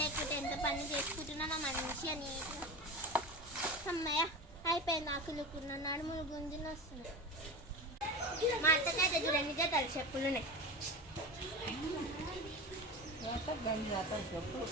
లేకపోతే ఎంత పని చేసుకుంటున్నా మంచిగా నీట్గా. అమ్మయ్య అయిపోయింది. ఆకులుకున్న నడుములు గుంజులు వస్తున్నాయి. మా అత్తకైతే చూడండి జతలు చెప్పులు ఉన్నాయి. చెప్పులు